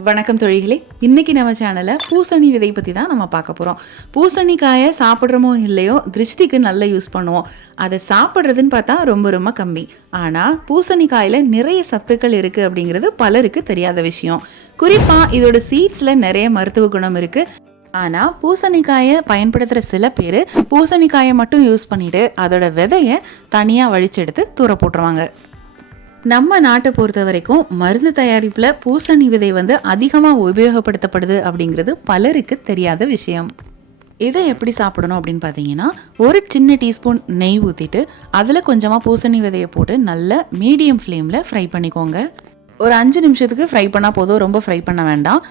வணக்கம் தொழிகளே இன்னைக்கு நம்ம சேனலில் பூசணி விதை பற்றி தான் நம்ம பார்க்க போகிறோம் பூசணிக்காயை சாப்பிட்றோமோ இல்லையோ திருஷ்டிக்கு நல்லா யூஸ் பண்ணுவோம். அதை சாப்பிட்றதுன்னு பார்த்தா ரொம்ப ரொம்ப கம்மி. ஆனால் பூசணிக்காயில் நிறைய சத்துக்கள் இருக்குது அப்படிங்கிறது பலருக்கு தெரியாத விஷயம். குறிப்பாக இதோட சீட்ஸில் நிறைய மருத்துவ குணம் இருக்குது ஆனால் பூசணிக்காயை பயன்படுத்துகிற சில பேர் பூசணிக்காயை மட்டும் யூஸ் பண்ணிவிட்டு அதோட விதையை தனியாக வழிச்செடுத்து தூர போட்டுருவாங்க. நம்ம நாட்டை பொறுத்த வரைக்கும் மருந்து தயாரிப்பில் பூசணி விதை வந்து அதிகமாக உபயோகப்படுத்தப்படுது அப்படிங்கிறது பலருக்கு தெரியாத விஷயம். இதை எப்படி சாப்பிடணும் அப்படின்னு பார்த்தீங்கன்னா ஒரு சின்ன டீஸ்பூன் நெய் ஊற்றிட்டு அதில் கொஞ்சமாக பூசணி விதையை போட்டு நல்ல மீடியம் ஃப்ளேமில் ஃப்ரை பண்ணிக்கோங்க. ஒரு அஞ்சு நிமிஷத்துக்கு ஃப்ரை பண்ணால் போதும் ரொம்ப ஃப்ரை பண்ண வேண்டாம்.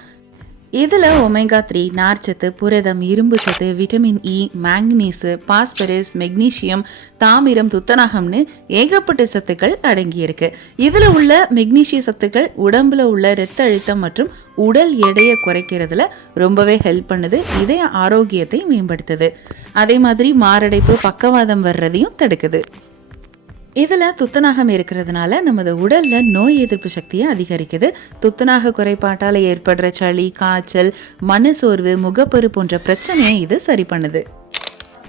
இதில் ஒமேகா த்ரீ நார்ச்சத்து புரதம் இரும்பு சத்து vitamin E manganese phosphorus magnesium தாமிரம் துத்தநாகம்னு ஏகப்பட்ட சத்துக்கள் அடங்கியிருக்கு. இதில் உள்ள மெக்னீஷிய சத்துக்கள் உடம்புல உள்ள இரத்த அழுத்தம் மற்றும் உடல் எடையை குறைக்கிறதுல ரொம்பவே ஹெல்ப் பண்ணுது இதய ஆரோக்கியத்தை மேம்படுத்துது. அதே மாதிரி மாரடைப்பு பக்கவாதம் வர்றதையும் தடுக்குது. இதில் துத்தநாகம் இருக்கிறதுனால நமது உடலில் நோய் எதிர்ப்பு சக்தியை அதிகரிக்குது. துத்தநாக குறைபாட்டால் ஏற்படுற சளி காய்ச்சல் மனசோர்வு முகப்பரு போன்ற பிரச்சனையை இது சரி பண்ணுது.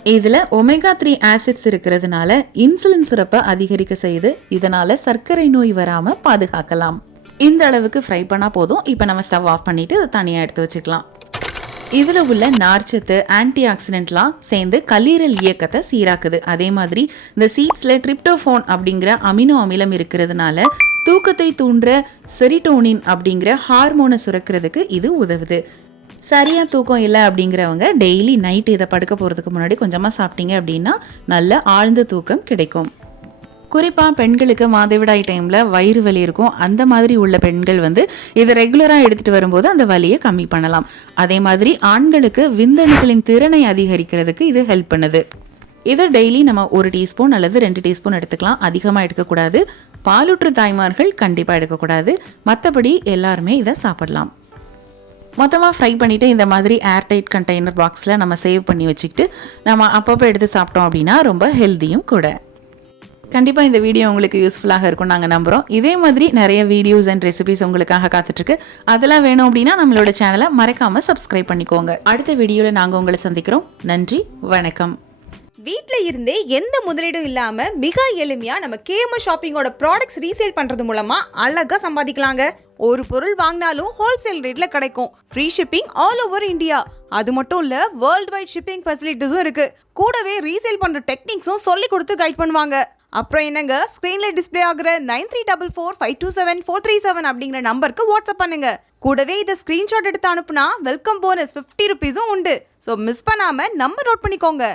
இதில் ஒமேகா த்ரீ ஆசிட்ஸ் இருக்கிறதுனால இன்சுலின் சுரப்பை அதிகரிக்க செய்யுது. இதனால் சர்க்கரை நோய் வராமல் பாதுகாக்கலாம். இந்த அளவுக்கு ஃப்ரை பண்ணால் போதும். இப்போ நம்ம ஸ்டவ் ஆஃப் பண்ணிவிட்டு தனியாக எடுத்து வச்சுக்கலாம். இதில் உள்ள நார்ச்சத்து ஆன்டி ஆக்சிடென்ட்லாம் சேர்ந்து கல்லீரல் இயக்கத்தை சீராக்குது. அதே மாதிரி இந்த சீட்ஸில் ட்ரிப்டோஃபோன் அப்படிங்கிற அமினோ அமிலம் இருக்கிறதுனால தூக்கத்தை தூண்டுற செரிட்டோனின் அப்படிங்கிற ஹார்மோனை சுரக்கிறதுக்கு இது உதவுது. சரியாக தூக்கம் இல்லை அப்படிங்கிறவங்க டெய்லி நைட்டு இதை படுக்க போகிறதுக்கு முன்னாடி கொஞ்சமாக சாப்பிட்டீங்க அப்படின்னா நல்ல ஆழ்ந்த தூக்கம் கிடைக்கும். குறிப்பாக பெண்களுக்கு மாதவிடாய் டைமில் வயிறு வலி இருக்கும். அந்த மாதிரி உள்ள பெண்கள் வந்து இதை ரெகுலராக எடுத்துகிட்டு வரும்போது அந்த வலியை கம்மி பண்ணலாம். அதே மாதிரி ஆண்களுக்கு விந்தணுக்களின் திறனை அதிகரிக்கிறதுக்கு இது ஹெல்ப் பண்ணுது. இதை டெய்லி நம்ம ஒரு டீஸ்பூன் அல்லது ரெண்டு டீஸ்பூன் எடுத்துக்கலாம். அதிகமாக எடுக்கக்கூடாது. பாலுற்று தாய்மார்கள் கண்டிப்பாக எடுக்கக்கூடாது. மற்றபடி எல்லாருமே இதை சாப்பிடலாம். மொத்தமாக ஃப்ரை பண்ணிவிட்டு இந்த மாதிரி ஏர்டைட் கண்டெய்னர் பாக்ஸில் நம்ம சேவ் பண்ணி வச்சுக்கிட்டு நம்ம அப்பப்போ எடுத்து சாப்பிட்டோம் அப்படின்னா ரொம்ப ஹெல்த்தியும் கூட. கண்டிப்பாக இந்த வீடியோ உங்களுக்கு யூஸ்ஃபுல்லாக இருக்கும் நாங்கள் நம்புகிறோம் இதே மாதிரி நிறைய வீடியோஸ் அண்ட் ரெசிபிஸ் உங்களுக்காக காத்துட்ருக்கு. அதெல்லாம் வேணும் அப்படின்னா நம்மளோட சேனலை மறக்காமல் சப்ஸ்கிரைப் பண்ணிக்கோங்க. அடுத்த வீடியோவில் நாங்கள் உங்களை சந்திக்கிறோம். நன்றி வணக்கம். வீட்டில் இருந்தே எந்த முதலீடும் இல்லாமல் மிக எளிமையாக நம்ம கேம ஷாப்பிங்கோட ப்ராடக்ட்ஸ் ரீசேல் பண்ணுறது மூலமாக அழகாக சம்பாதிக்கலாங்க. ஒரு பொருள் வாங்கினாலும் ஹோல்சேல் ரேட்டில் கிடைக்கும். Free shipping all over India அது மட்டும் இல்லை வேர்ல்ட் வைட் ஷிப்பிங் ஃபெசிலிட்டிஸும் இருக்குது கூடவே ரீசேல் பண்ணுற டெக்னிக்ஸும் சொல்லி கொடுத்து கைட் பண்ணுவாங்க. அப்புறம் என்னங்க? ஸ்க்ரீனில் டிஸ்ப்ளே ஆகிற nine three double four five two seven four three seven அப்படிங்கிற நம்பருக்கு வாட்ஸ்அப் பண்ணுங்க. கூடவே இதை ஸ்க்ரீன்ஷாட் எடுத்து அனுப்புனா வெல்கம் போனஸ் ஃபிஃப்டி ருபீஸும் உண்டு. ஸோ மிஸ் பண்ணாமல் நம்பர் நோட் பண்ணிக்கோங்க.